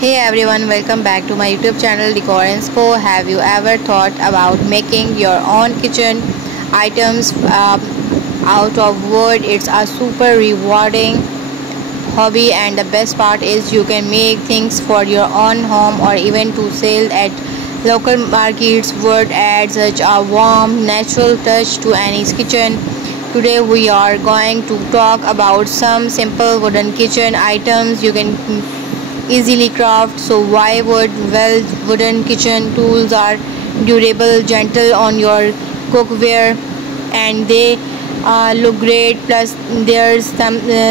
Hey everyone, welcome back to my YouTube channel Decor Inspo. Have you ever thought about making your own kitchen items out of wood? It's a super rewarding hobby, and the best part is you can make things for your own home or even to sell at local markets. Wood adds such a warm, natural touch to any kitchen. Today we are going to talk about some simple wooden kitchen items you can easily craft. So why wood? Well, wooden kitchen tools are durable, gentle on your cookware, and they look great. Plus there's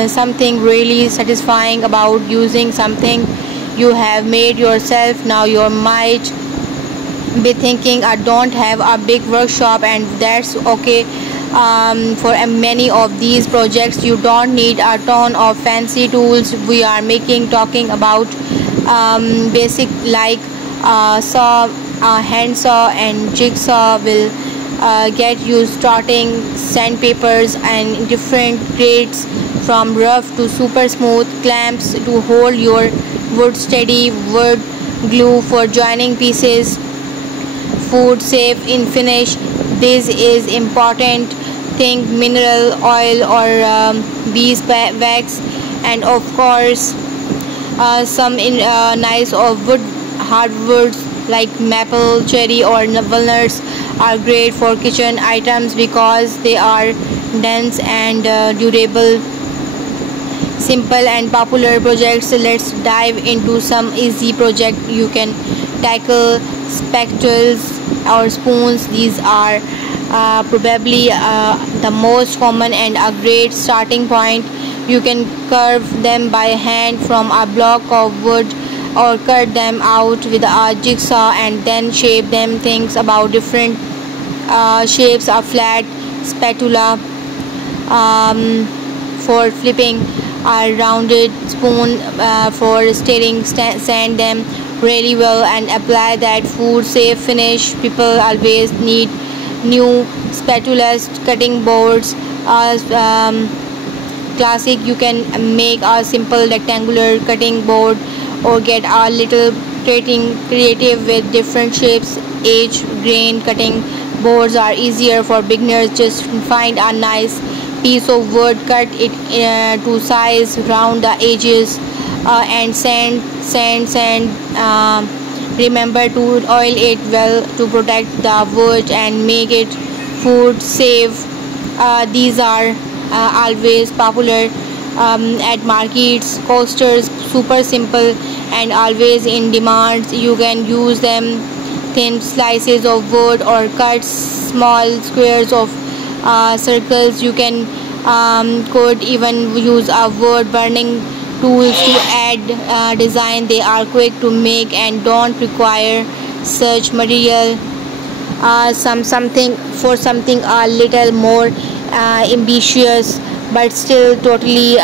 something really satisfying about using something you have made yourself. Now you might be thinking, I don't have a big workshop, and that's okay. For many of these projects you don't need a ton of fancy tools. We are talking about basic like saw, hand saw and jigsaw will get you starting. Sandpapers and different grades from rough to super smooth, clamps to hold your wood steady, wood glue for joining pieces, food safe in finish. This is important. Think mineral oil or beeswax, and of course some nice of wood hardwoods like maple, cherry or walnuts are great for kitchen items because they are dense and durable. Simple and popular projects. Let's dive into some easy project you can tackle. Spatulas or spoons. These are probably the most common and a great starting point. You can carve them by hand from a block of wood or cut them out with a jigsaw and then shape them. Things about different shapes. A flat spatula for flipping, a rounded spoon for stirring. Sand them really well and apply that food safe finish. People always need new spatulas. Cutting boards classic. You can make a simple rectangular cutting board or get a little creative with different shapes. Edge grain cutting boards are easier for beginners. Just find a nice piece of wood, cut it to size, round the edges, and sand. Remember to oil it well to protect the wood and make it food safe. These are always popular at markets. Coasters, super simple and always in demand. You can use them thin slices of wood or cut small squares of circles. You can could even use a wood burning tools to add design. They are quick to make and don't require such material. Something a little more ambitious but still totally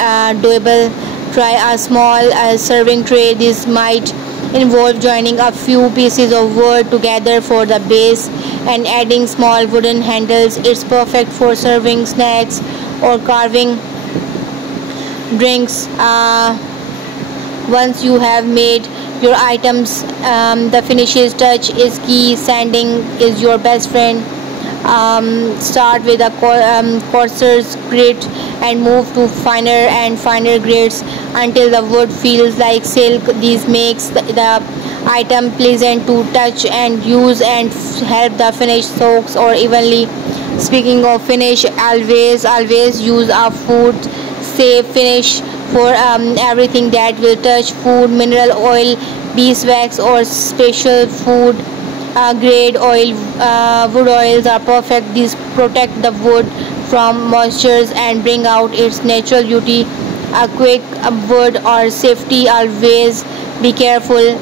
doable. Try a small serving tray. This might involve joining a few pieces of wood together for the base and adding small wooden handles. It's perfect for serving snacks or carving drinks. Once you have made your items, the finishes touch is key. Sanding is your best friend. Start with a coarser grit and move to finer and finer grades until the wood feels like silk. This makes the item pleasant to touch and use and help the finish soaks or evenly. Speaking of finish, always use a food safe finish for everything that will touch food. Mineral oil, beeswax or special food grade oil, wood oils are perfect. These protect the wood from moistures and bring out its natural beauty. A quick wood or safety. Always be careful